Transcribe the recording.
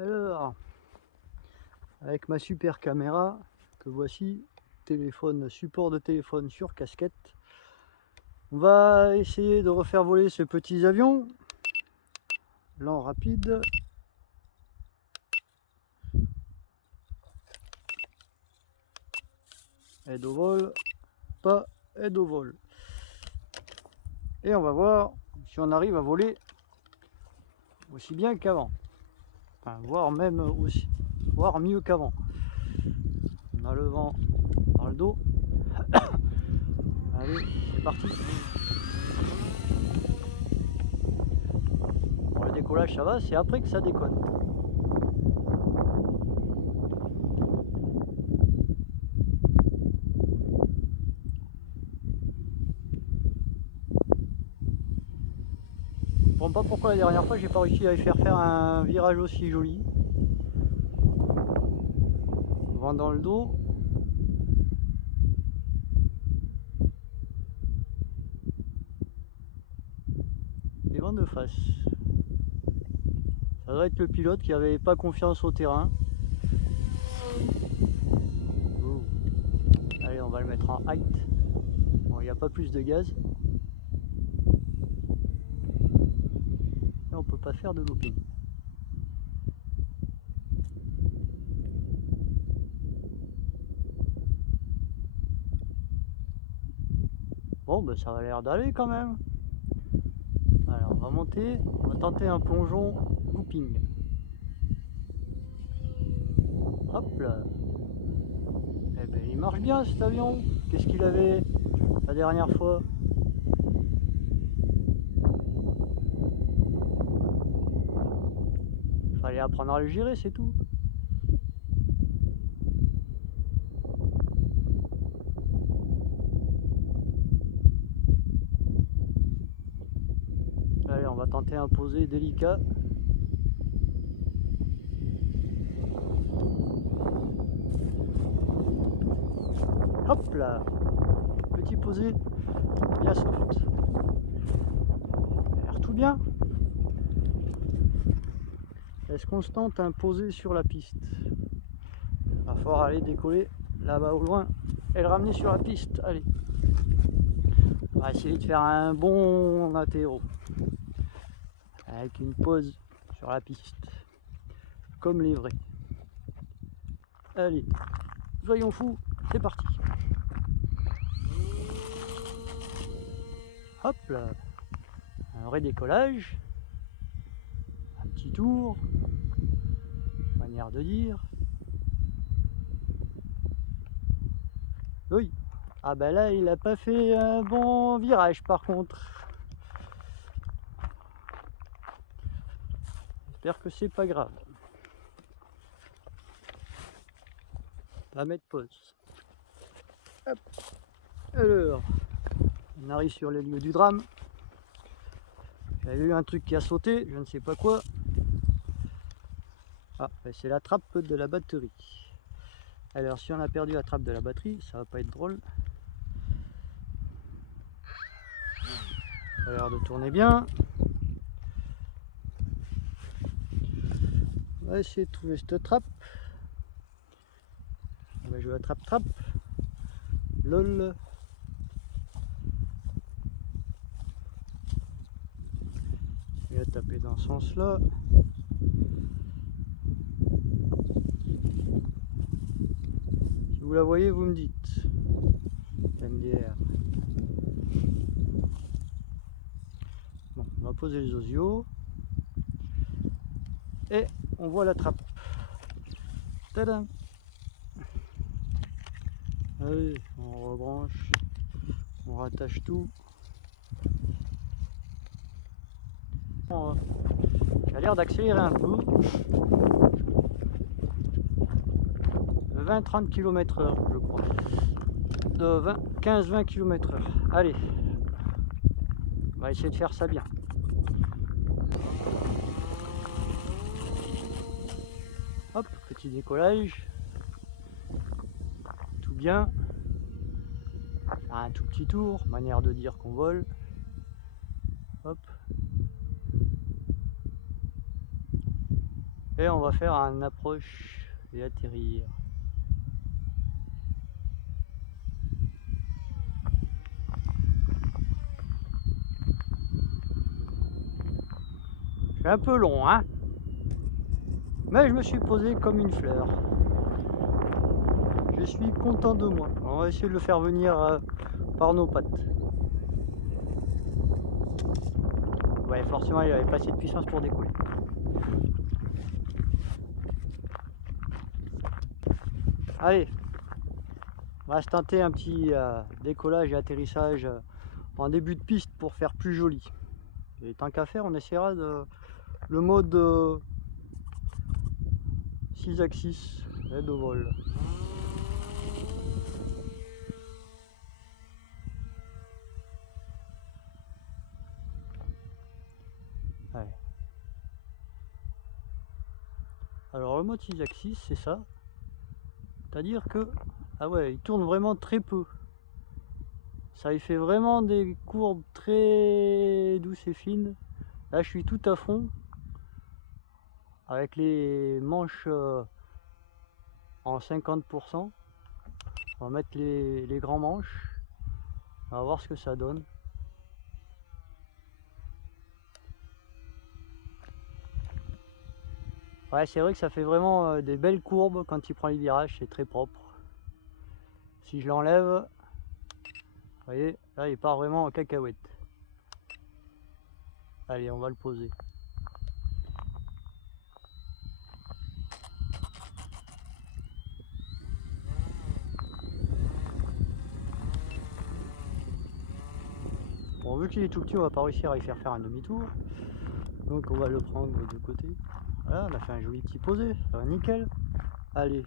Alors, avec ma super caméra que voici, téléphone, support de téléphone sur casquette, on va essayer de refaire voler ces petits avions lents, rapides. Aide au vol, pas aide au vol. Et on va voir si on arrive à voler aussi bien qu'avant. Enfin, voire même aussi, voire mieux qu'avant. On a le vent dans le dos. Allez, c'est parti. Bon, le décollage ça va, c'est après que ça déconne. Je comprends pas pourquoi la dernière fois j'ai pas réussi à faire un virage aussi joli. Vent dans le dos. Et vent de face. Ça doit être le pilote qui avait pas confiance au terrain. Oh. Allez, on va le mettre en height. Bon, il n'y a pas plus de gaz. Et on peut pas faire de looping. Bon, ben ça va l'air d'aller quand même. Alors, on va monter, on va tenter un plongeon looping. Hop là. Eh ben, il marche bien cet avion. Qu'est-ce qu'il avait la dernière fois? Fallait apprendre à le gérer, c'est tout. Allez, on va tenter un posé délicat. Hop là. Petit posé bien soft. Ça a l'air tout bien. Est-ce qu'on se tente un posé sur la piste? Il va falloir aller décoller là-bas au loin et le ramener sur la piste. Allez. On va essayer de faire un bon atterro. Avec une pause sur la piste. Comme les vrais. Allez. Soyons fous. C'est parti. Hop là. Un vrai décollage. Un petit tour. Manière de dire. Oui. Ah ben là, il a pas fait un bon virage par contre. J'espère que c'est pas grave. On va mettre pause. Hop. Alors, on arrive sur les lieux du drame. Il y a eu un truc qui a sauté, je ne sais pas quoi. Ah, ben c'est la trappe de la batterie. Alors si on a perdu la trappe de la batterie, ça va pas être drôle. Ça a l'air de tourner bien. On va essayer de trouver cette trappe. On va jouer à trappe-trappe. LOL. Je vais taper dans ce sens-là. Si vous la voyez, vous me dites. MDR. Bon, on va poser les osios. Et on voit la trappe. Tadam! Allez, on rebranche. On rattache tout. J'ai l'air d'accélérer un peu. 20-30 km/h, je crois. De 15-20 km/h. Allez, on va essayer de faire ça bien. Hop, petit décollage. Tout bien. Faire un tout petit tour, manière de dire qu'on vole. Hop. Et on va faire un approche et atterrir. C'est un peu long, hein, mais je me suis posé comme une fleur. Je suis content de moi. On va essayer de le faire venir par nos pattes. Ouais, forcément, il n'y avait pas assez de puissance pour décoller. Allez, on va se tenter un petit décollage et atterrissage en début de piste pour faire plus joli. Et tant qu'à faire, on essaiera le mode 6 axis aide au vol. Allez. Alors le mode 6 axis, c'est ça. C'est-à-dire que, ah ouais, il tourne vraiment très peu. Ça il fait vraiment des courbes très douces et fines. Là je suis tout à fond avec les manches en 50%. On va mettre les grands manches. On va voir ce que ça donne. Ouais, c'est vrai que ça fait vraiment des belles courbes quand il prend les virages, c'est très propre. Si je l'enlève, vous voyez, là il part vraiment en cacahuète. Allez, on va le poser. Bon, vu qu'il est tout petit, on va pas réussir à y faire un demi-tour. Donc on va le prendre de côté. Voilà, on a fait un joli petit posé, ça va nickel. Allez,